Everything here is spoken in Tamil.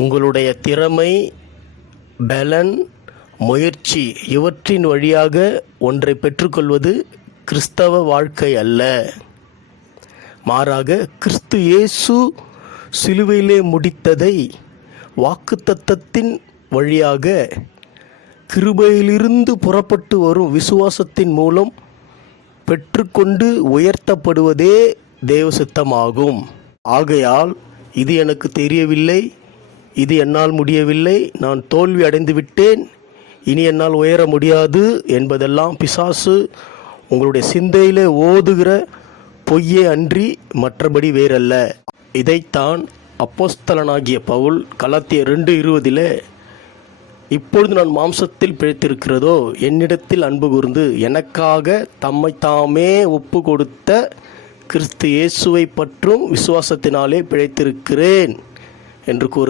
உங்களுடைய திறமை, பலன், முயற்சி இவற்றின் வழியாக ஒன்றை பெற்றுக்கொள்வது கிறிஸ்தவ வாழ்க்கை அல்ல. மாறாக கிறிஸ்து இயேசு சிலுவையிலே முடித்ததை வாக்குத்தத்தத்தின் வழியாக கிருபையிலிருந்து புறப்பட்டு வரும் விசுவாசத்தின் மூலம் பெற்றுக்கொண்டு உயர்த்தப்படுவதே தேவ சித்தமாகும். ஆகையால் இது எனக்கு தெரியவில்லை, இது என்னால் முடியவில்லை, நான் தோல்வி அடைந்து விட்டேன், இனி என்னால் உயர முடியாது என்பதெல்லாம் பிசாசு உங்களுடைய சிந்தையிலே ஓதுகிற பொய்யே அன்றி மற்றபடி வேறல்ல. இதைத்தான் அப்போஸ்தலனாகிய பவுல் கலாத்தியர் 2:20 இப்பொழுது நான் மாம்சத்தில் பிழைத்திருக்கிறதோ என்னிடத்தில் அன்பு கூர்ந்து எனக்காக தம்மை தாமே ஒப்பு கொடுத்த கிறிஸ்து இயேசுவை பற்றும் விசுவாசத்தினாலே பிழைத்திருக்கிறேன் என்று கூறு.